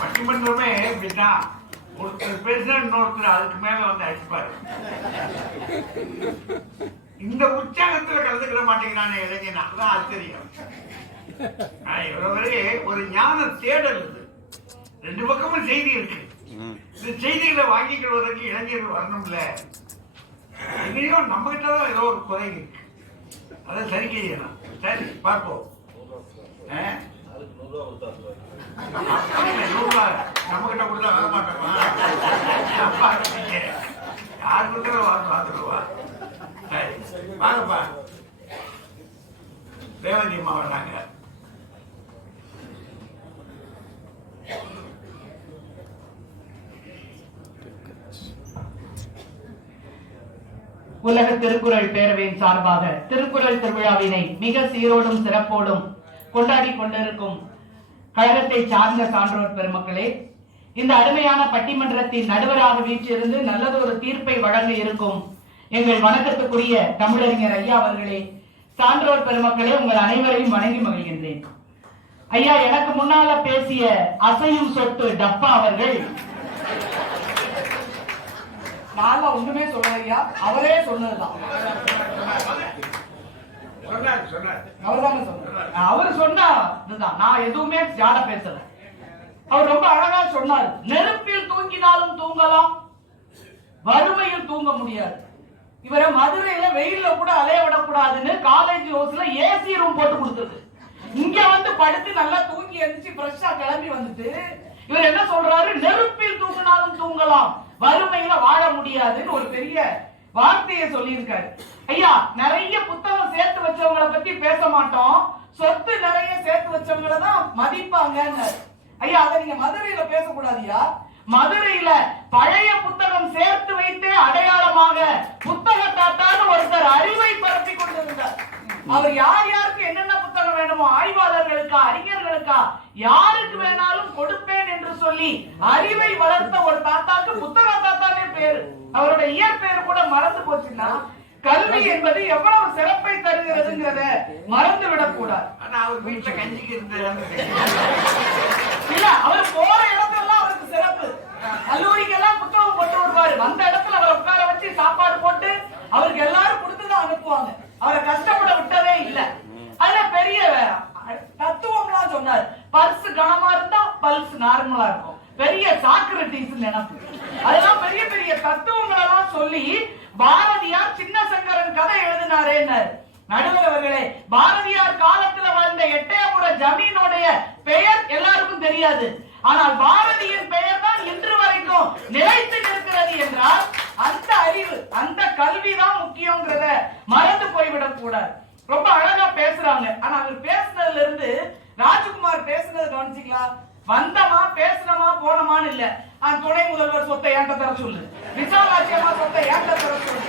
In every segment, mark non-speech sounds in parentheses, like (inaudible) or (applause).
பட்டிமன்றமே இப்படிதான் ஒருத்தர் பேசினா இன்னொருத்தர் அதுக்கு மேல வந்து அடிப்பாரு இந்த உற்சாகத்துல கலந்துக்கிட மாட்டேங்கிறானே இளைஞன். அதுதான் ஆச்சரியம். இவரவரே ஒரு ஞான தேடல் இது. ரெண்டு பக்கமும் செய்தி இருக்கு. இந்த செய்திகளை வாங்கிக் கொள்வதற்கு இளைஞர்கள் வரணும்ல. எங்கேயோ நம்ம கிட்ட தான் ஏதோ ஒரு குறை இருக்கு. அதை சரி செய்யணும் சரி பார்ப்போம். நம்ம கிட்ட கொடுத்தா மாட்டோமா யார் கொடுக்குற வாங்கப்பா ரேவதி அம்மா வர்றாங்க உலக திருக்குறள் பேரவையின் சார்பாக திருக்குறள் திருவிழாவினை மிக சீரோடும் சிறப்போடும் கொண்டாடி கொண்டிருக்கும் கழகத்தை சார்ந்த சான்றோர் பெருமக்களே இந்த அருமையான பட்டிமன்றத்தின் நடுவராக வீற்றிருந்து நல்லதொரு தீர்ப்பை வழங்க இருக்கும் எங்கள் வணக்கத்துக்குரிய தமிழறிஞர் ஐயா அவர்களே சான்றோர் பெருமக்களே உங்கள் அனைவரையும் வணங்கி மகிழ்கின்றேன். ஐயா எனக்கு முன்னால பேசிய அசையும் சொட்டு டப்பா அவர்கள் நான் ஒண்ணுமே சொல்லலையா அவரே சொன்னதுதான். அவர்தாங்க சொன்னார். அவர் சொன்னா நான் எதுவுமே ஜாட பேசல. அவர் ரொம்ப அழகா சொன்னார் நெருப்பில் தூங்கினாலும் தூங்கலாம் வறுமையில் தூங்க முடியாது. இவரை மதுரையில வெயில்ல கூட அலைய விடக்கூடாதுன்னு காலேஜ் ஹவுஸ்ல ஏசி ரூம் போட்டு கொடுத்தது இங்க வந்து படுத்து நல்லா தூங்கி எழுந்துச்சு ஃப்ரெஷ்ஷா கிளம்பி வந்துட்டு இவர் என்ன சொல்றாரு? நெருப்பில் தூங்கினாலும் தூங்கலாம் வறுமையில வாழ முடியாதுன்னு ஒரு பெரிய வார்த்தையை சொல்லியிருக்காரு. ஐயா நிறைய புத்தகம் சேர்த்து வச்சவங்கள பத்தி பேச மாட்டோம். சொத்து நிறைய சேர்த்து வச்சவங்களை தான் மதிப்பாங்க ஐயா அதை நீங்க மதுரையில பேசக்கூடாதுயா மதுரையில பழைய புத்தகம் சேர்த்து வைத்தே அடையாளமாக புத்தக தாத்தான்னு ஒருத்தர் அறிவை பரப்பி கொண்டிருந்தார். அவர் யார் யாருக்கு என்னென்ன புத்தகம் வேணுமோ ஆய்வாளர்களுக்கா அறிஞர்களுக்கா யாருக்கு வேணாலும் கொடுப்பேன் என்று சொல்லி அறிவை வளர்த்த ஒரு தாத்தாக்கு புத்தக தாத்தானே பேரு. அவருடைய இயற்பெயர் கூட மறந்து போச்சுன்னா கல்வி என்பது எவ்வளவு சிறப்பை தருகிறதுங்கிறத மறந்து விடக்கூடாது ஆனா அவர் வீட்டுல கஞ்சிக்கு இருந்தது இல்ல அவர் போற இடத்துலலாம் அவருக்கு சிறப்பு. கல்லூரிக்கெல்லாம் புத்தகம் கொண்டு வருவாரு வந்த இடத்துல அவரை உட்கார வச்சு சாப்பாடு போட்டு அவருக்கு எல்லாரும் கொடுத்துதான் அனுப்புவாங்க. அவரை கஷ்டப்பட விட்டதே இல்ல. அதுல பெரிய தத்துவம்லாம் சொன்னார். பல்ஸ் கனமா இருந்தா பல்ஸ் நார்மலா இருக்கும். பெரிய சாக்ரட்டிஸ் நினப்பு. அதெல்லாம் பெரிய பெரிய தத்துவங்கள் எல்லாம் சொல்லி பாரதியார் சின்ன சங்கரன் கதை எழுதினாரேன்னு நடுவரவர்களே பாரதியார் காலத்துல வாழ்ந்த எட்டயபுர ஜமீனுடைய பெயர் எல்லாருக்கும் தெரியாது. ஆனால் பாரதியின் பெயர் தான் இன்று வரைக்கும் நிலைத்து நிற்கிறது என்றால் அந்த அறிவு அந்த கல்வி தான் முக்கியங்கிறத மறந்து போய்விடக் கூடாது. ரொம்ப அழகா பேசுறாங்க. ஆனா அவர் பேசுனதுல இருந்து ராஜ்குமார் பேசுனது கவனிச்சிங்களா? வந்தமா பேசுனமா போனமான்னு இல்ல. அந்த துணை முதல்வர் சொத்தை ஏன்ட்ட தர சொல்லு. விசாலாட்சி அம்மா சொத்தை ஏன்ட்ட தர சொல்லு.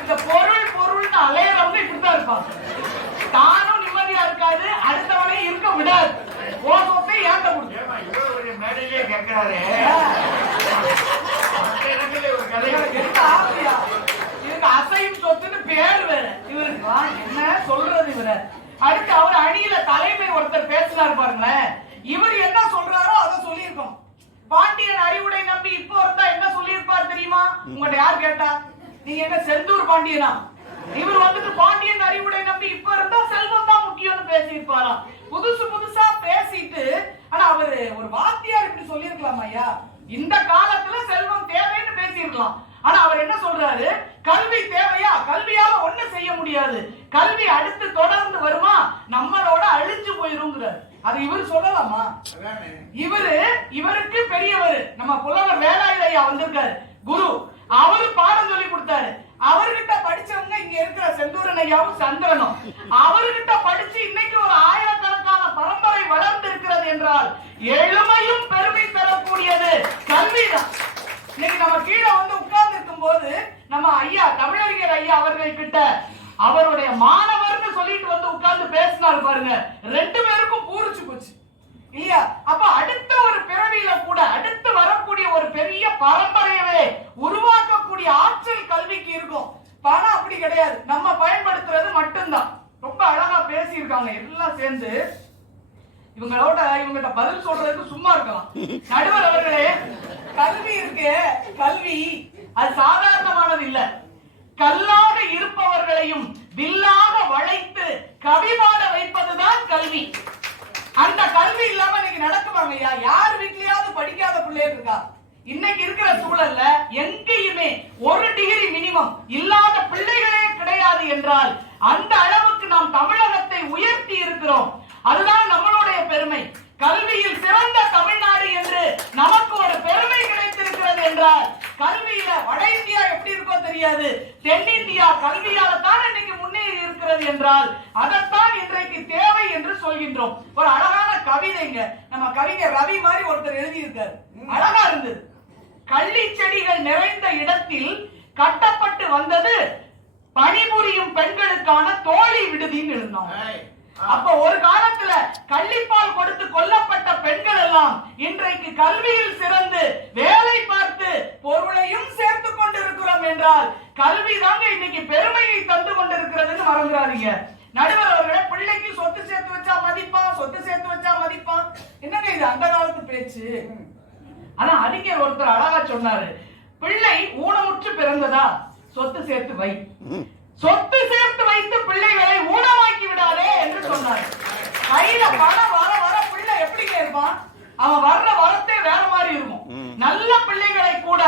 இந்த பொருள் பொருள்னு அலையறவங்க இப்படித்தான் இருப்பாங்க. தானும் நிம்மதியா இருக்காது அடுத்தவனையும் இருக்க விடாது. ஓ சொத்தை ஏன்ட்ட கொடுத்து மேடையிலே கேட்கிறாரு? இதுக்கு அசையும் சொத்துன்னு பேர் வேற. இவருக்கு என்ன சொல்றது இவர அடுத்து அவர் அணியில தலைமை ஒருத்தர் பேசினாரு பாருங்களேன் இவர் என்ன சொல்றாரோ அதை சொல்லியிருக்கோம் பாண்டியன் அறிவுடை நம்பி இப்போ இருந்தா என்ன சொல்லியிருப்பார் தெரியுமா உங்கள்ட்ட யார் கேட்டா நீங்க என்ன செந்தூர் பாண்டியனா? இவர் வந்துட்டு பாண்டியன் அறிவுடை நம்பி இப்ப இருந்தா செல்வம் தான் முக்கியம்னு பேசியிருப்பாராம். புதுசு புதுசா பேசிட்டு ஆனா அவரு ஒரு வாத்தியார் இப்படி சொல்லியிருக்கலாம் ஐயா. இந்த காலத்துல செல்வம் தேவைன்னு பேசியிருக்கலாம். ஆனா அவர் என்ன சொல்றாரு? கல்வி தேவையா? கல்வியால ஒண்ணு செய்ய முடியாது. கல்வி அடுத்து தொடர்ந்து வருமா? நம்மளோட அழிஞ்சு போயிருங்கிறார். அது இவர் சொல்லலாமா? இவரு இவருக்கு பெரியவர். நம்ம புலவர் வேலாயுதையா வந்திருக்காரு. குரு அவரு பாடம் சொல்லி கொடுத்தாரு. அவர்கிட்ட படிச்சவங்க இங்க இருக்கிற செந்தூரன் ஐயாவும் சந்திரனும். அவர்கிட்ட படிச்சு இன்னைக்கு ஒரு ஆயிரக்கணக்கான பரம்பரை வளர்ந்து இருக்கிறது என்றால் எழுமையும் பெருமை தரக்கூடியது கல்விதான் இன்னைக்கு நம்ம கீழே வந்து உட்கார்ந்து இருக்கும் போது நம்ம ஐயா தமிழறிஞர் ஐயா அவர்கள் கிட்ட அவருடைய மாணவர்னு சொல்லிட்டு வந்து உட்கார்ந்து பேசினாரு பாருங்க. ரெண்டு பேருக்கும் பூரிச்சு போச்சு. அப்ப அடுத்த ஒரு பிறவியில கூட அடுத்து வரக்கூடிய ஒரு பெரிய பரம்பரையவே உருவாக்கக்கூடிய ஆற்றல் கல்விக்கு இருக்கும். பணம் அப்படி கிடையாது. நம்ம பயன்படுத்துறது மட்டும்தான். ரொம்ப அழகா பேசியிருக்காங்க எல்லாம் சேர்ந்து. இவங்களோட இவங்கிட்ட பதில் சொல்றதுக்கு சும்மா இருக்கலாம். நடுவர் அவர்களே கல்வி இருக்கு கல்வி அது சாதாரணமானது இல்ல. கல்லாக இருப்பவர்களையும் வில்லாக வளைத்து கவிபாட வைப்பதுதான் கல்வி அந்த கல்வி இல்லாம இன்னைக்கு நடக்குவாங்க ஐயா யார் வீட்லயாவது படிக்காத பிள்ளைங்க இருக்கா இன்னைக்கு இருக்கிற சூழல்ல எங்கேயுமே ஒரு டிகிரி மினிமம் இல்லாத பிள்ளைகளே கிடையாது என்றால் அந்த அளவுக்கு நாம் தமிழகத்தை உயர்த்தி இருக்கிறோம். அதுதான் நம்மளுடைய பெருமை. கல்வியில் சிறந்த தமிழ்நாடு என்று நமக்கு ஒரு பெருமை கிடைத்திருக்கிறது என்றால் கல்வியில வட இந்தியா எப்படி இருக்கோ தெரியாது. தென்னிந்தியா கல்வியால தான் இன்னைக்கு முன்னேறி இருக்கிறது என்றால் அதைத்தான் இன்றைக்கு தேவை என்று சொல்கின்றோம். ஒரு அழகான கவிதைங்க. நம்ம கவிஞர் ரவி மாதிரி ஒருத்தர் எழுதியிருக்காரு. அழகா இருந்தது. கள்ளி செடிகள் நிறைந்த இடத்தில் கட்டப்பட்டு வந்தது பணிபுரியும் பெண்களுக்கான தோழி விடுதின்னு ஆ. அப்ப ஒரு காலத்துல கள்ளிப்பால் கொடுத்து கொல்லப்பட்ட பெண்கள் எல்லாம் இன்றைக்கு கல்வியில் சிறந்து வேலை பார்த்து பொருளையும் சேர்த்து கொண்டிருக்கிறோம் என்றால் கல்வி தாங்க இன்னைக்கு பெருமையை தந்து கொண்டிருக்கிறதுன்னு மறந்துடாதீங்க. நடுவர் அவர்களே பிள்ளைக்கு சொத்து சேர்த்து வச்சா மதிப்பான் சொத்து சேர்த்து வச்சா மதிப்பான் என்னங்க இது அந்த காலத்து பேச்சு? ஆனா அறிஞர் ஒருத்தர் அழகா சொன்னாரு பிள்ளை ஊனமுற்று பிறந்ததா? சொத்து சேர்த்து வை. சொத்து சேர்த்து வைத்து பிள்ளைகளை ஊனமாக்கி விடாதே என்று சொன்னார். கையில பணம் வர வர பிள்ளை எப்படிங்க இருப்பான் அவன் வர்ற வரத்தே வேற மாதிரி இருக்கும். நல்ல பிள்ளைகளை கூட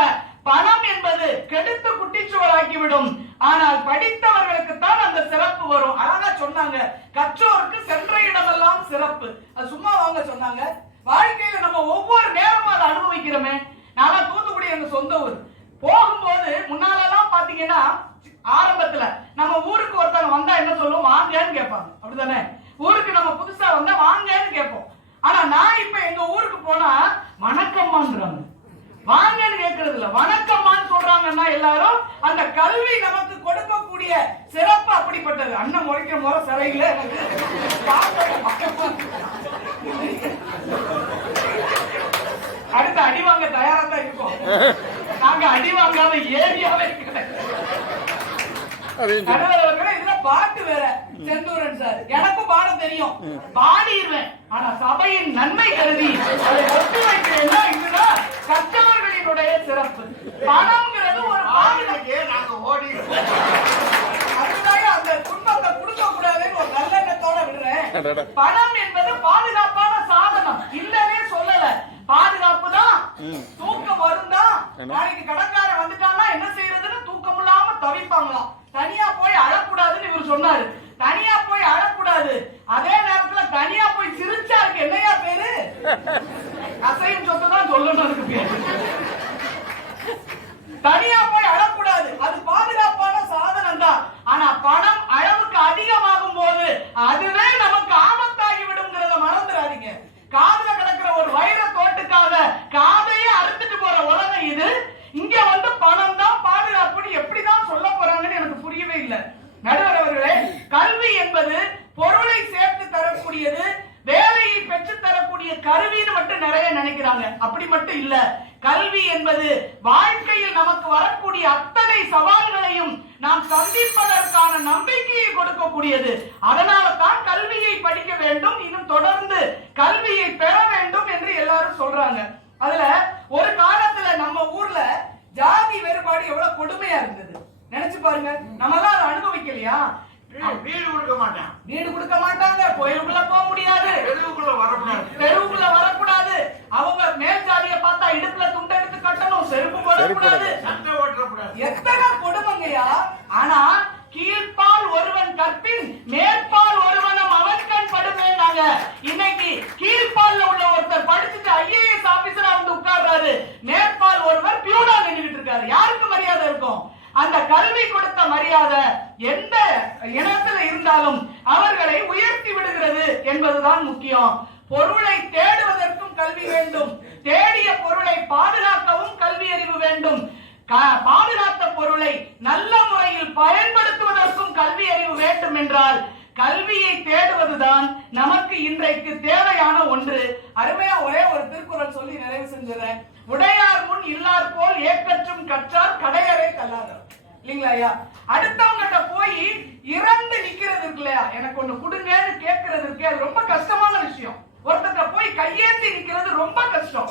பணம் என்பது கெடுத்து குட்டிச்சுவராக்கி விடும். ஆனால் படித்தவர்களுக்கு தான் அந்த சிறப்பு வரும். அழகா சொன்னாங்க. கற்றோருக்கு சென்ற இடமெல்லாம் சிறப்பு அது சும்மா வாங்க சொன்னாங்க வாழ்க்கையில நம்ம ஒவ்வொரு நேரமும் அதை அனுபவிக்கிறோமே நான் தூத்துக்குடி எங்க சொந்த ஊர் போகும்போது முன்னாலெல்லாம் பாத்தீங்கன்னா ஆரம்பத்துல நம்ம ஊருக்கு ஒருத்தவங்க வந்தா என்ன சொல்லுவோம் வாங்கன்னு கேட்பாங்க அப்படிதானே ஊருக்கு நம்ம புதுசா வந்தா வாங்கன்னு கேட்போம் ஆனா நான் இப்ப எங்க ஊருக்கு போனா வணக்கம்மான்றாங்க வாங்கன்னு கேட்கறது இல்ல வணக்கம்மான்னு சொல்றாங்கன்னா எல்லாரும் அந்த கல்வி நமக்கு கொடுக்கக்கூடிய சிறப்பு அப்படிப்பட்டது அண்ணன் முறைக்கிற முறை சரியில்லை எனக்கு பார்க்க அடுத்து அடி வாங்க தயாரா தான் இருக்கோம் நாங்க அடி வாங்காத ஏரியாவே கிடையாது நடுவர் அவர்களே, இதுல பாட்டு வேற. செந்தூரன் சார் எனக்கும் பாட தெரியும். பாடிடுவேன் ஆனா சபையின் நன்மை கருதி அதை ஒத்தி வைக்கிறேன்னா இதுதான் கற்றவர்களினுடைய சிறப்பு. பணம்ங்கிறது ஒரு நாங்க ஓடி. அதுக்காக அந்த துன்பத்தை கொடுக்க கூடாதுன்னு ஒரு நல்லெண்ணத்தோட விடுறேன். பணம் என்பது பாதுகாப்பான சாதனம். இல்லவே சொல்லல. பாதுகாப்பு தான் தூக்கம் வரும் தான் என்ன? நாளைக்கு கடற்கார வந்துட்டானா என்ன செய்யறதுன்னு தூக்கம் இல்லாம தவிப்பாங்களாம். தனியா போய் அழக்கூடாதுன்னு இவர் சொன்னாரு. தனியா போய் அழக்கூடாது. அதே நேரத்துல தனியா போய் சிரிச்சா இருக்கு என்னையா பேரு? அசையும் சொத்து தான் சொல்லணும் இருக்கு பேரு தனியா போய் அழக்கூடாது அது பாதுகாப்பான சாதனம் தான் ஆனா பணம் அளவுக்கு அதிகமாகும் போது அதுவே நமக்கு ஆபத்தாகி விடுங்கிறத மறந்துடாதீங்க காதுல கிடக்கிற ஒரு வைர தோட்டுக்காக காதையே அறுத்துட்டு போற உலகம் இது இங்க வந்து பணம் தான் பாதுகாப்புன்னு எப்படிதான் சொல்ல போறாங்கன்னு எனக்கு புரியவே இல்லை நடுவர் அவர்களே கல்வி என்பது பொருளை சேர்த்து தரக்கூடியது வேலையை பெற்று தரக்கூடிய கருவின்னு மட்டும் நிறைய நினைக்கிறாங்க அப்படி மட்டும் இல்ல கல்வி என்பது வாழ்க்கையில் நமக்கு வரக்கூடிய அத்தனை சவால்களையும் நாம் சந்திப்பதற்கான நம்பிக்கையை கொடுக்கக்கூடியது அதனால தான் கல்வியை படிக்க வேண்டும் இன்னும் தொடர்ந்து கல்வியை பெற வேண்டும் என்று எல்லாரும் சொல்றாங்க அதுல ஒரு காலத்துல நம்ம ஊர்ல ஜாதி வேறுபாடு எவ்வளவு கொடுமையா இருந்தது நினைச்சு பாருங்க நம்ம எல்லாம் அதை அனுபவிக்கலையா வீடு கொடுக்க மாட்டான் வீடு கொடுக்க மாட்டாங்க கோயிலுக்குள்ள போக முடியாது தெருவுக்குள்ள வரக்கூடாது தெருவுக்குள்ள வரக்கூடாது அவங்க மேல் ஜாதிய பார்த்தா இடுப்புல துண்டை எடுத்து கட்டணும் செருப்பு போடக்கூடாது சண்டை ஓட்டக்கூடாது எத்தனை கொடுமைங்கய்யா ஆனா கீழ்ப்பால் ஒருவன் கற்பின் மேற்பால் ஒருவனும் அவன் கண் படுமேனாங்க இன்னைக்கு கீழ்ப்பால்ல உள்ள ஒருத்தர் படிச்சுட்டு ஐஏஎஸ் ஆபீசரா வந்து உட்கார்றாரு மேற்பால் ஒருவர் பியூனா நின்றுட்டு இருக்காரு யாருக்கு மரியாதை இருக்கும் அந்த கல்வி கொடுத்த மரியாதை எந்த இனத்துல இருந்தாலும் அவர்களை உயர்த்தி விடுகிறது என்பதுதான் முக்கியம் பொருளை தேடுவதற்கும் கல்வி வேண்டும் தேடிய பொருளை பாதுகாக்கவும் கல்வி அறிவு வேண்டும் கா- பாதுகாத்த பொருளை நல்ல முறையில் பயன்படுத்துவதற்கும் கல்வி அறிவு வேண்டும் என்றால் கல்வியை தேடுவதுதான் நமக்கு இன்றைக்கு தேவையான ஒன்று. அருமையா ஒரே ஒரு திருக்குறள் சொல்லி நிறைவு செஞ்சுறேன். உடையார் முன் இல்லார் போல் ஏக்கற்றும் கற்றார் கடையரை கல்லாதவர் இல்லைங்களா ஐயா? அடுத்தவங்கிட்ட போய் இறந்து நிக்கிறது இல்லையா? எனக்கு ஒண்ணு கொடுங்கன்னு கேட்கறது இருக்கே அது ரொம்ப கஷ்டமான விஷயம். ஒருத்தர் போய் கையேந்தி நிக்கிறது ரொம்ப கஷ்டம்.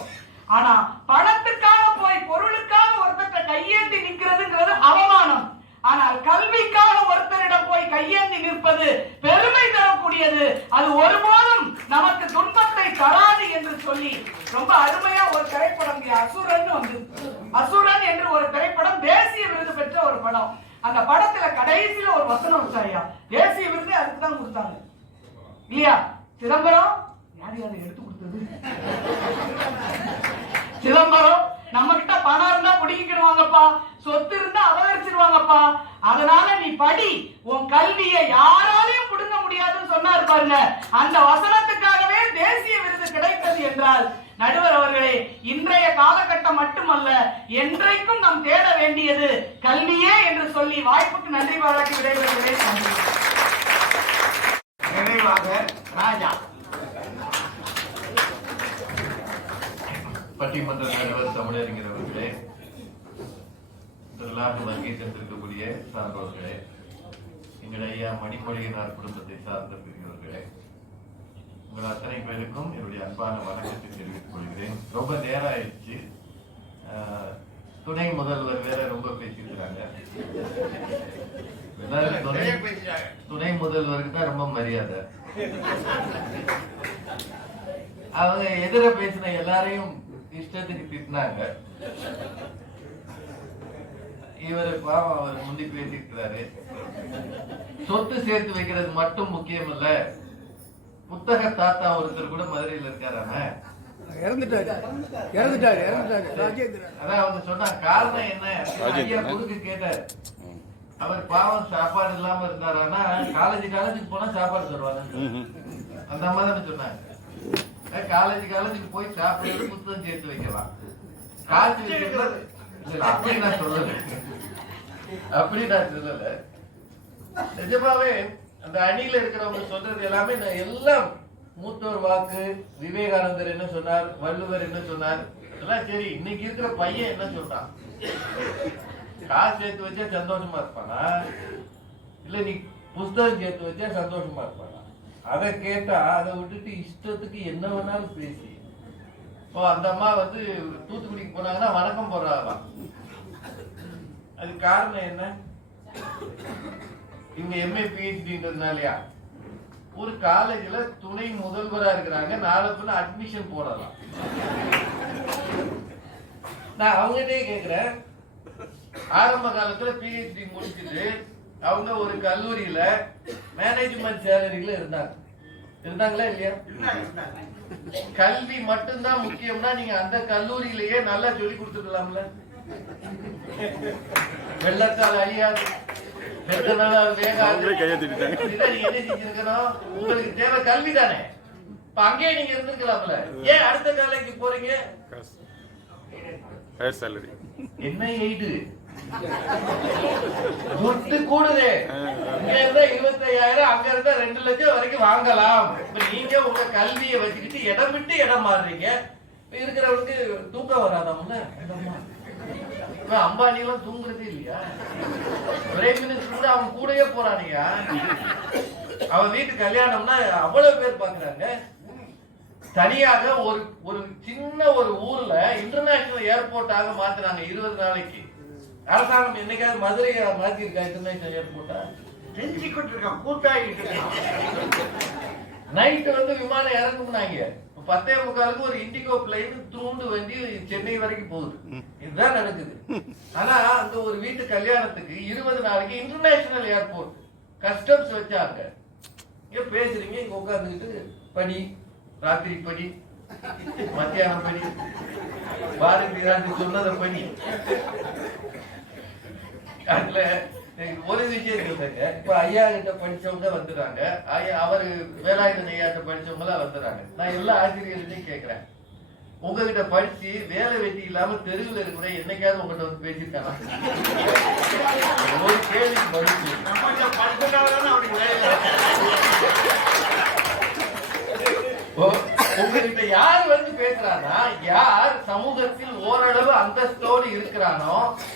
ஆனா பணத்துக்காக போய் பொருளுக்காக ஒருத்தர்ட்ட கையேந்தி நிற்கிறதுங்கிறது அவமானம். ஆனால் கல்விக்காக ஒருத்தரிடம் போய் கையேந்தி நிற்பது பெருமை தரக்கூடியது. அது ஒருபோதும் நமக்கு துன்பத்தை தராது என்று சொல்லி ரொம்ப அருமையா ஒரு திரைப்படம் அசுரன் வந்து அசுரன் என்று ஒரு திரைப்படம் தேசிய விருது பெற்ற ஒரு படம். அந்த படத்துல கடைசியில ஒரு வசனம் வச்சாயா தேசிய விருது அதுக்கு தான் கொடுத்தாங்க. இல்லையா? சிதம்பரம் யாரையும் அதை எடுத்து (laughs) சிதம்பரம் நம்ம கிட்ட பணம் இருந்தா பிடிக்கிடுவாங்கப்பா சொத்து இருந்தா அபகரிச்சிருவாங்கப்பா. அதனால நீ படி. உன் கல்வியை யாராலையும் புடுங்க முடியாதுன்னு சொன்னாரு பாருங்க. அந்த வசனத்துக்காகவே தேசிய விருது கிடைத்தது என்றால் நடுவர் அவர்களே இன்றைய காலகட்டம் மட்டுமல்ல என்றைக்கும் நாம் தேட வேண்டியது கல்வியே என்று சொல்லி வாய்ப்புக்கு நன்றி பாராட்டி விடைபெறுகிறேன். நினைவாக ராஜா பட்டிமன்ற தலைவர் தமிழறிஞர் அவர்களே திரளாக வருகை தந்திருக்கக்கூடிய எங்கள் ஐயா மணிமொழியினார் குடும்பத்தை சார்ந்த பெரியவர்களே உங்கள் அத்தனை பேருக்கும் என்னுடைய அன்பான வணக்கத்தை தெரிவித்துக் கொள்கிறேன். ரொம்ப நேரம் ஆயிடுச்சு துணை முதல்வர் வேற ரொம்ப பேசியிருக்கிறாங்க. துணை முதல்வருக்கு தான் ரொம்ப மரியாதை. அவங்க எதிர பேசின எல்லாரையும் இஷ்டத்துக்கு திட்டினாங்க. இவர் பாவம் அவர் முந்தி பேசிக்கிறாரு. சொத்து சேர்த்து வைக்கிறது மட்டும் முக்கியம் இல்ல புத்தக தாத்தா ஒருத்தர் கூட மதுரையில இருக்காராம. இறந்துட்டாரு. இறந்துட்டாரு இறந்துட்டாரு. ராஜேந்திரன். அதான் அவங்க சொன்னாங்க காரணம் என்ன? ஐயா குறுக்கு கேட்டார். அவர் பாவம் சாப்பாடு இல்லாம இருந்தாரானா காலேஜ் காலேஜுக்கு போனா சாப்பாடு தருவாங்க அந்த மாதிரி தானே சொன்னாங்க. காலேஜ் காலேஜுக்கு போய் சாப்பிடுறது (laughs) புத்தகம் சேர்த்து வைக்கலாம். காசு வைக்கிறது அப்படி நான் சொல்லல. அப்படி நான் சொல்லல. நிஜமாவே அந்த அணியில இருக்கிறவங்க சொல்றது எல்லாமே நான் எல்லாம் மூத்தோர் வாக்கு விவேகானந்தர் என்ன சொன்னார் வள்ளுவர் என்ன சொன்னார் எல்லாம் சரி. இன்னைக்கு இருக்கிற பையன் என்ன சொல்றான்? காசு சேர்த்து வச்சா சந்தோஷமா இருப்பானா? இல்ல நீ புஸ்தகம் சேர்த்து வச்சா சந்தோஷமா இருப்பானா? அதை கேட்டா அதை விட்டுட்டு இஷ்டத்துக்கு என்ன வேணாலும் பேசி. இப்போ அந்த அம்மா வந்து தூத்துக்குடிக்கு போனாங்கன்னா வணக்கம் போடுறாங்களாம் அது காரணம் என்ன? இவங்க எம்ஏ பிஹெச்டின்றதுனாலயா ஒரு காலேஜ்ல துணை முதல்வரா இருக்கிறாங்க. நாளை பின்ன அட்மிஷன் போடலாம். நான் அவங்ககிட்டயே கேக்குறேன். ஆரம்ப காலத்துல பிஹெச்டி முடிச்சுட்டு அவங்க ஒரு கல்லூரியில மேனேஜ்மெண்ட் சேலரியில இருந்தாங்க. இருந்தாங்களா இல்லையா. கல்வி மட்டும்தான் முக்கியம்னா நீங்க அந்த கல்லூரியிலேயே நல்லா சொல்லி கொடுத்துக்கலாம்ல. வெள்ளத்தால் அழியாது. உங்களுக்கு தேவை கல்வி தானே. இப்ப அங்கேயே நீங்க இருந்திருக்கலாம்ல. ஏன் அடுத்த காலைக்கு போறீங்க? என்ன எய்டு? துட்டு கூடுதே. இங்க இருந்தா இருபத்தையாயிரம் அங்க இருந்தா ரெண்டு லட்சம் வரைக்கும் வாங்கலாம். இப்ப நீங்க உங்க கல்வியை வச்சுக்கிட்டு இடம் விட்டு இடம் மாறுறீங்க. இருக்கிறவனுக்கு தூக்கம் வராதாம்ல? இப்ப அம்பானி எல்லாம் தூங்குறதே இல்லையா? பிரைம் மினிஸ்டர் கூட அவன் கூடயே போறானியா அவன் வீட்டு கல்யாணம்னா அவ்வளவு பேர் பாக்குறாங்க. தனியாக ஒரு ஒரு சின்ன ஒரு ஊர்ல இன்டர்நேஷனல் ஏர்போர்ட்டாக மாத்துறாங்க இருபது நாளைக்கு. அரசாங்கம் என்னைக்காவது மதுரையை மாத்திருக்கா? இன்டர்நேஷனல் ஏர்போர்ட்டா செஞ்சு கொண்டிருக்கான் இருக்கான் நைட்டு வந்து விமானம் இறங்குனாங்க இப்ப பத்தே முக்காலுக்கு ஒரு இண்டிகோ பிளைன் தூண்டு வண்டி சென்னை வரைக்கும் போகுது. இதுதான் நடக்குது. ஆனா அந்த ஒரு வீட்டு கல்யாணத்துக்கு இருபது நாளைக்கு இன்டர்நேஷனல் ஏர்போர்ட் கஸ்டம்ஸ் வச்சாங்க. இங்க பேசுறீங்க இங்க உட்கார்ந்துக்கிட்டு படி ராத்திரி படி மத்தியானம் படி பாரதி ராஜி சொன்னதை படி. அதுல ஒரு விஷயம் சொல்லுங்க இப்ப ஐயா கிட்ட படிச்சவங்க வந்துடுறாங்க ஐயா அவரு வேலாயுதன் ஐயா கிட்ட படிச்சவங்க எல்லாம் வந்துடுறாங்க நான் எல்லா ஆசிரியர்களையும் கேக்குறேன். உங்ககிட்ட படிச்சு வேலை வெட்டி இல்லாம தெருவில் இருக்கிற என்னைக்காவது உங்ககிட்ட வந்து பேசியிருக்காங்க ஒரு கேள்வி படிச்சு சொல்லுங்க. நம்மகிட்ட படிச்சதால தானே அவனுக்கு வேலை இல்லை. ஓ, உங்ககிட்ட யார் வந்து யார் சமூகத்தில் ஓரளவு அந்தஸ்தோடு இருக்கிறானோ?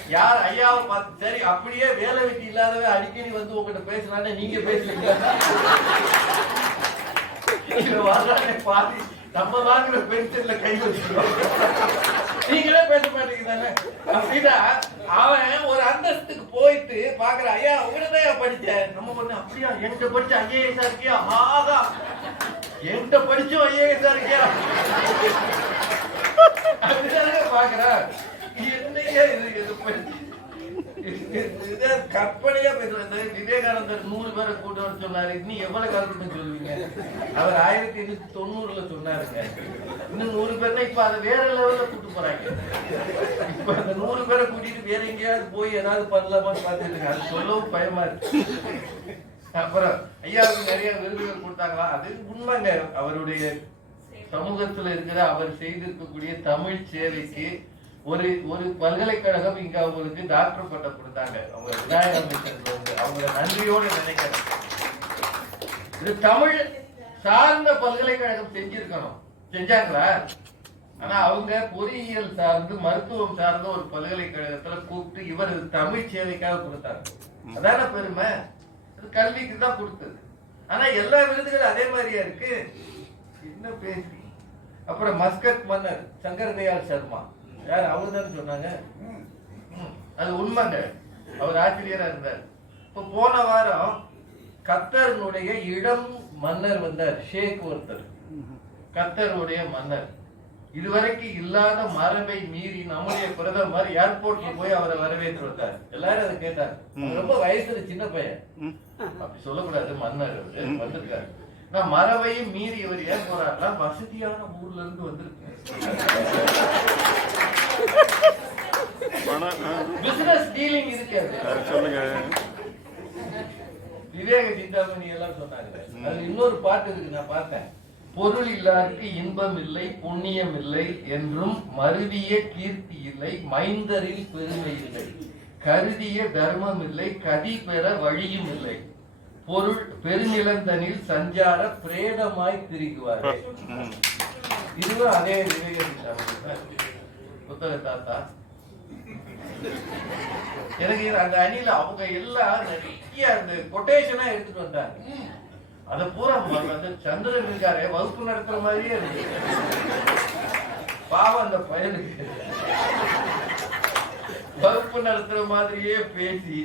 யார் ஐயாவை பார்த்து சரி அப்படியே வேலை வெட்டி இல்லாதவ அடிக்கடி வந்து உங்ககிட்ட பேசுறானே நீங்க பேசுறீங்க இதுல பாதி நம்ம வாங்குற பென்ஷன்ல கை வச்சுக்கிறோம் நீங்களே பேச மாட்டீங்க அப்படின்னா அவன் ஒரு அந்தஸ்துக்கு போயிட்டு பாக்குற ஐயா உங்கள்தான் படிச்ச? நம்ம பொண்ணு அப்படியா என்கிட்ட படிச்ச ஐஏஎஸ் இருக்கியா? ஆகா என்கிட்ட படிச்சும் ஐஏஎஸ் இருக்கியா? அப்படிதானே பாக்குறா என்னையா இது இது படி- கற்பனையா பேசுறது விவேகானந்தர் நூறு பேரை கூட்ட வர சொன்னாரு. இன்னும் எவ்வளவு காலத்துக்கு சொல்லுவீங்க? அவர் ஆயிரத்தி எண்ணூத்தி தொண்ணூறுல சொன்னாருங்க. இன்னும் நூறு பேர்னா இப்ப அதை வேற லெவல்ல கூட்டு போறாங்க. இப்ப அந்த நூறு பேரை கூட்டிட்டு வேற எங்கேயாவது போய் ஏதாவது பண்ணலாமான்னு பார்த்துட்டு அது சொல்லவும் பயமா இருக்கு. அப்புறம் ஐயாவுக்கு நிறைய விருதுகள் கொடுத்தாங்களா? அது உண்மைங்க. அவருடைய சமூகத்துல இருக்கிற அவர் செய்திருக்கக்கூடிய தமிழ் சேவைக்கு ஒரு ஒரு பல்கலைக்கழகம் இங்க அவங்களுக்கு டாக்டர் பட்டம் கொடுத்தாங்க. அவங்க மிஷன்ல இருந்து அவங்கள நன்றியோடு நினைக்கிறேன். இது தமிழ் சார்ந்த பல்கலைக்கழகம் செஞ்சிருக்கணும். செஞ்சாங்களா? ஆனா அவங்க பொறியியல் சார்ந்து மருத்துவம் சார்ந்த ஒரு பல்கலைக்கழகத்துல கூப்பிட்டு இவர் தமிழ் சேவைக்காக கொடுத்தாங்க அதான பெருமை? கல்விக்கு தான் கொடுத்தது. ஆனா எல்லா விருதுகளும் அதே மாதிரியா இருக்கு? என்ன பேசி அப்புறம் மஸ்கத் மன்னர் சங்கர் தயாள் சர்மா. யார்? அவர் தான் சொன்னாங்க. ம், அது உண்மைங்க அவர் ஆசிரியரா இருந்தார். இப்போ போன வாரம் கத்தருடைய இளம் மன்னர் வந்தார் ஷேக் ஒருத்தர். கத்தருடைய மன்னர். இதுவரைக்கும் இல்லாத மரபை மீறி நம்முடைய பிரதமர் ஏர்போர்ட்ல போய் அவரை வரவேற்று வந்தார். எல்லாரும் அதை கேட்டாங்க. அவர் ரொம்ப வயசுல சின்ன பையன். அப்படி சொல்லக்கூடாது மன்னர் அவரு. வந்திருக்காரு. நான் மரபையும் மீறி இவர் ஏன் போறாருன்னா வசதியான ஊர்ல இருந்து வந்திருக்கேன். பிசினஸ் டீலிங் இருக்காது சொல்லுங்க. விவேக சிந்தாமணி எல்லாம் சொன்னாங்க அது இன்னொரு பாட்டு இருக்கு நான் பார்த்தேன். பொருள் இல்லாருக்கு இன்பம் இல்லை புண்ணியம் இல்லை என்றும் மருவிய கீர்த்தி இல்லை மைந்தரில் பெருமை இல்லை. கருதிய தர்மம் இல்லை கதி பெற வழியும் இல்லை. பொருள் பெருநிலந்தனில் சஞ்சார பிரேதமாய் திரிகுவார்கள் இதுவும் அதே புத்தக தாத்தா. எனக்கு அந்த அணியில அவங்க எல்லாம் நிறைய அந்த கொட்டேஷனா எடுத்துட்டு வந்தாங்க. அத பூரா அந்த சந்திரன் இருக்காரே வகுப்பு நடத்துற மாதிரியே இருக்கு. பாவம் அந்த பயனுக்கு வகுப்பு நடத்துற மாதிரியே பேசி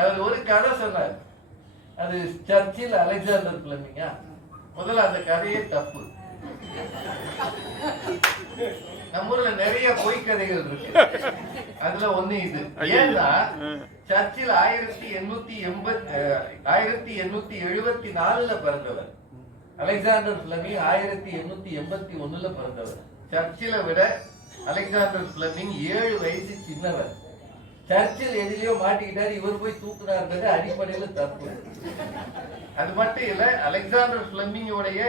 அவர் ஒரு கதை சொன்னார். அது சர்ச்சில் அலெக்சாண்டர் பிளமிங்கா. முதல்ல அந்த கதையே தப்பு. நம்ம ஊர்ல நிறைய பொய் கதைகள் இருக்கு. அதுல ஒண்ணு இது. ஏன்னா சர்ச்சில் ஆயிரத்தி எண்ணூத்தி எண்பத்தி ஆயிரத்தி எண்ணூத்தி எழுபத்தி நாலுல பிறந்தவர். அலெக்சாண்டர் பிளமிங் ஆயிரத்தி எண்ணூத்தி எண்பத்தி ஒண்ணுல பிறந்தவர். சர்ச்சில விட அலெக்சாண்டர் பிளமிங் ஏழு வயசு சின்னவர். சர்ச்சில் எதிலையோ மாட்டிக்கிட்டாரு இவர் போய் தூக்குனாருன்றது அடிப்படையில தப்பு. அது மட்டும் இல்ல அலெக்சாண்டர் பிளமிங்கோடைய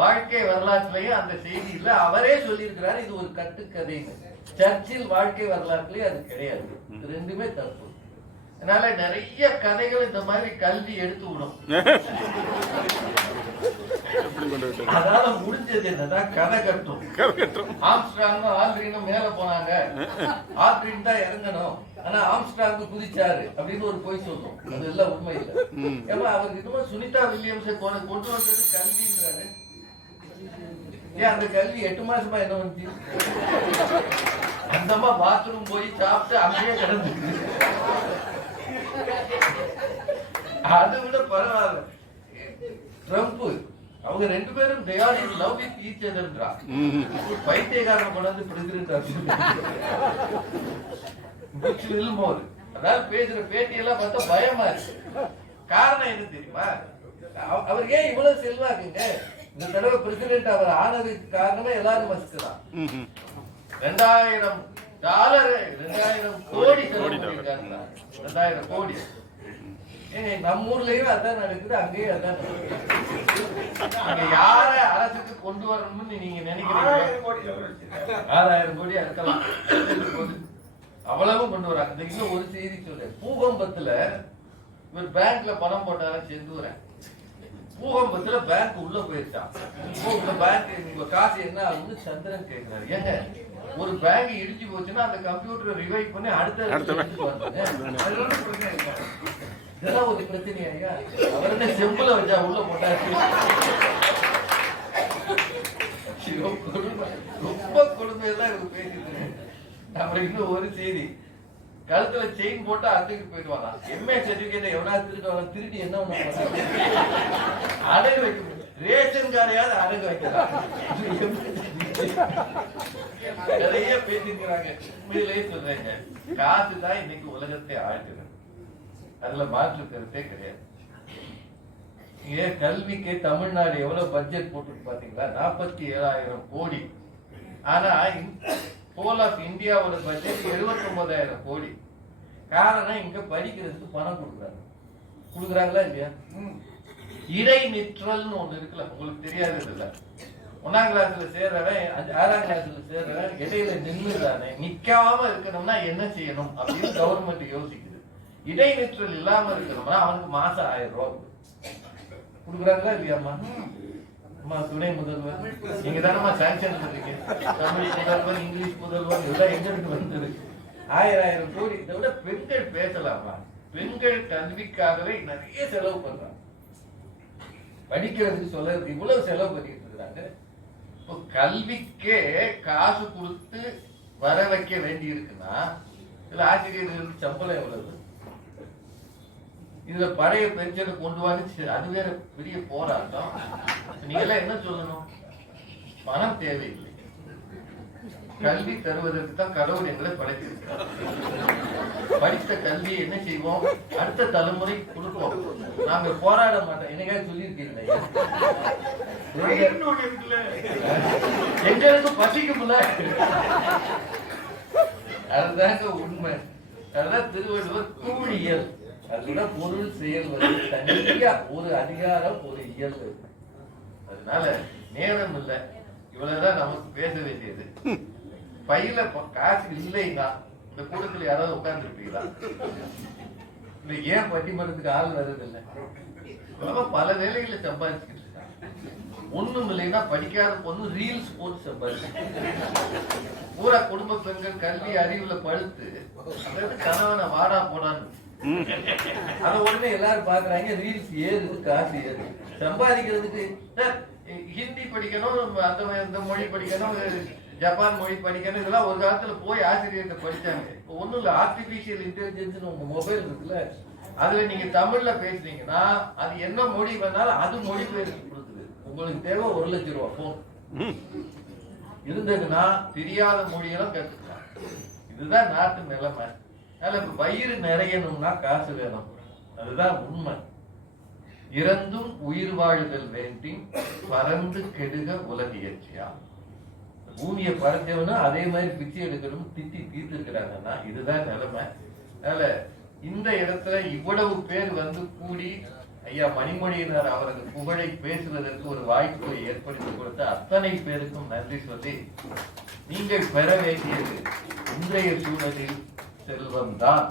வாழ்க்கை வரலாற்றுலயும் அந்த செய்தி இல்ல அவரே சொல்லியிருக்கிறாரு இது ஒரு கட்டுக்கதைன்னு. சர்ச்சில் வாழ்க்கை வரலாற்றுலயும் அது கிடையாது. ரெண்டுமே தப்பு அதனால நிறைய கதைகள் இந்த மாதிரி கல்வி எடுத்து விடும். (laughs) அதனால முடிஞ்சது என்னன்னா கதை கட்டும். கரெக்டும் ஆம்ஸ்ட்ராங்கும் ஆல்ட்ரினும் மேல போனாங்க. ஆல்ட்ரின் தான் இறங்கணும். ஆனா ஆம்ஸ்ட்ராங் குதிச்சாரு அப்படின்னு ஒரு பொய் சொல்லும் அது எல்லாம் உண்மை இல்ல. ம். ஏமா அவருக்கு இன்னும் சுனிதா வில்லியம்ஸை கொண்டு கொண்டு வந்தது கல்வின்றாரு ஏன் அந்த கல்வி எட்டு மாசமா என்ன வந்துச்சு? அந்த அம்மா பாத்ரூம் போய் சாப்பிட்டு அங்கேயே கிடந்து. அதை விட பரவாயில்ல. ட்ரம்ப் அவங்க ரெண்டு பேரும் are in love with each otherன்றா ம் பைத்தியக்காரன் கொண்டாந்து புஷ் வில்மோர் அதாவது பேசுற பேட்டி எல்லாம் பார்த்தா பயமா இருக்கு. காரணம் என்ன தெரியுமா? அவ- அவர் ஏன் இவ்வளவு செல்வாக்குங்க? இந்த தடவை பிரசிடென்ட் அவர் ஆனதுக்கு காரணமே எல்லாரும் மஸ்து தான் ம் ரெண்டாயிரம் டாலர் ரெண்டாயிரம் கோடி ரெண்டாயிரம் கோடி. நம்ம ஊர்லயும் அதான் நடக்குது அங்கேயும் அதான் அங்க யார அரசுக்கு கொண்டு வரணும்னு நீங்க நினைக்கிறீங்க? ஆறாயிரம் கோடி அறுக்கலாம் அவ்வளவும் கொண்டு வராங்க. இன்னும் ஒரு செய்தி சொல்றேன். பூகம்பத்துல இவர் பேங்க்ல பணம் போட்டாலும் செந்துறேன் பூகம்பத்துல பேங்க் உள்ள போயிருச்சான் உங்க பேங்க் உங்க காசு என்ன ஆகுதுன்னு சந்திரன் கேக்குறாரு. ஏங்க ஒரு பேங்க் இடிச்சு போச்சுன்னா அந்த கம்ப்யூட்டரை ரிவைவ் பண்ணி அடுத்த. இதெல்லாம் ஒரு பிரச்சனையா அவர் என்ன செம்புல வச்சா உள்ள போட்டாச்சு கொடுமை. ரொம்ப கொடுமையெல்லாம் இவங்க பேசிட்டு. அப்புறம் இன்னும் ஒரு செய்தி. கழுத்துல செயின் போட்டு அத்துக்கு போயிட்டு வரலாம் எம்ஏ சர்டிபிகேட் எவ்வளவு திருட்டு திருடி என்ன அடகு வைக்க ரேஷன் காரையாவது அடகு வைக்கலாம். நிறைய பேசிருக்கிறாங்க உண்மையிலேயே சொல்றேங்க. காசு தான் இன்னைக்கு உலகத்தை ஆழ்த்துது அதுல மாற்று கருத்தே கிடையாது. ஏன் கல்விக்கு தமிழ்நாடு எவ்வளவு பட்ஜெட் போட்டு பாத்தீங்களா? நாற்பத்தி ஏழாயிரம் கோடி. ஆனா போல் ஆஃப் இந்தியாவோட பட்ஜெட் எழுபத்தி ஒன்பதாயிரம் கோடி. காரணம் இங்க படிக்கிறதுக்கு பணம் கொடுக்குறாங்க. கொடுக்குறாங்களா இல்லையா? இடைநிற்றல்னு ஒண்ணு இருக்குல்ல உங்களுக்கு தெரியாதது இல்ல ஒன்னாம் கிளாஸ்ல சேர்றவன் ஆறாம் கிளாஸ்ல சேர்றவன் இடையில நின்னுதானே நிக்காம இருக்கணும்னா என்ன செய்யணும் அப்படின்னு கவர்மெண்ட் யோசிக்குது. இடைநிற்றல் இல்லாம இருக்கணும்னா அவனுக்கு மாசம் ஆயிரம் ரூபாய். கொடுக்குறாங்களா இல்லையாம்மா? அம்மா துணை முதல்வர். நீங்க தானம்மா சாங்ஷன் பண்றீங்க தமிழ் முதல்வர் இங்கிலீஷ் முதல்வர் இதெல்லாம் எங்க இருந்து வந்தது? ஆயிரம் ஆயிரம் கோடி. இதை விட பெண்கள் பேசலாமா? பெண்கள் கல்விக்காகவே நிறைய செலவு பண்றாங்க. படிக்கிறதுக்கு சொல்றதுக்கு இவ்வளவு செலவு பண்ணிட்டு இருக்கிறாங்க. இப்போ கல்விக்கே காசு கொடுத்து வர வைக்க வேண்டி இருக்குன்னா இதுல ஆசிரியர்களுக்கு சம்பளம் எவ்வளவு? இதுல பழைய பென்ஷனை கொண்டு வாங்க. அது வேற பெரிய போராட்டம். நீங்க எல்லாம் என்ன சொல்லணும்? பணம் தேவையில்லை. கல்வி தருவதற்கு தான் கடவுள் எங்களை படைத்திருக்கிறார். படித்த கல்வியை என்ன செய்வோம்? அடுத்த தலைமுறை கொடுப்போம். நாங்க போராட மாட்டோம். என்னைக்காவது சொல்லியிருக்கீங்க எங்களுக்கு பசிக்கும்ல. அதுதாங்க உண்மை. அதான் திருவள்ளுவர் கூழியல் அதோட பொருள் செயல் வந்து தனியா ஒரு அதிகாரம் ஒரு இயல்பு. அதனால நேரம் இல்ல. இவ்வளவுதான் நமக்கு பேச வேண்டியது. பையில காசு இல்லைன்னா இந்த கூட்டத்துல யாராவது உட்கார்ந்து இருப்பீங்களா இல்ல ஏன் பட்டிமன்றத்துக்கு ஆள் வர்றதில்லை? இவங்க பல வேலைகளை சம்பாதிச்சுக்கிட்டு இருக்காங்க. ஒண்ணும் இல்லைன்னா படிக்காத பொண்ணு ரீல்ஸ் போட்டு சம்பாதிச்சு பூரா குடும்ப பெண்கள் கல்வி அறிவுல பழுத்து அதாவது கணவனை வாடா போனான்னு அத உடனே எல்லாரும் பாக்குறாங்க ரீல்ஸ் ஏது காசு ஏது? சம்பாதிக்கிறதுக்கு ஹிந்தி படிக்கணும் அந்த இந்த மொழி படிக்கணும் ஜப்பான் மொழி படிக்கணும் இதெல்லாம் ஒரு காலத்துல போய் ஆசிரியர்கிட்ட படிச்சாங்க. இப்போ ஒண்ணும் இல்ல ஆர்டிபிஷியல் இன்டெலிஜென்ஸ் உங்க மொபைல் இருக்குல்ல அதுல நீங்க தமிழ்ல பேசுனீங்கன்னா அது என்ன மொழி வேணாலும் அது மொழி பெயர்த்து கொடுக்குது. உங்களுக்கு தேவை ஒரு லட்சம் ரூபா போன் இருந்ததுன்னா தெரியாத மொழியெல்லாம் கத்துக்கலாம். இதுதான் நாட்டு நிலைமை. அதனால வயிறு நிறையணும்னா காசு வேணும். அதுதான் உண்மை. இறந்தும் உயிர் வாழுதல் வேண்டி பறந்து கெடுக உலகியற்சியா பூமியை பறந்தவனா அதே மாதிரி பிச்சை எடுக்கணும் திட்டி தீர்த்துக்கிறாங்கன்னா இதுதான் நிலைமை. அதனால இந்த இடத்துல இவ்வளவு பேர் வந்து கூடி ஐயா மணிமொழியினர் அவரது புகழை பேசுவதற்கு ஒரு வாய்ப்பை ஏற்படுத்தி கொடுத்த அத்தனை பேருக்கும் நன்றி சொல்லி நீங்கள் பெற வேண்டியது இன்றைய சூழலில் செல்வம்தான்.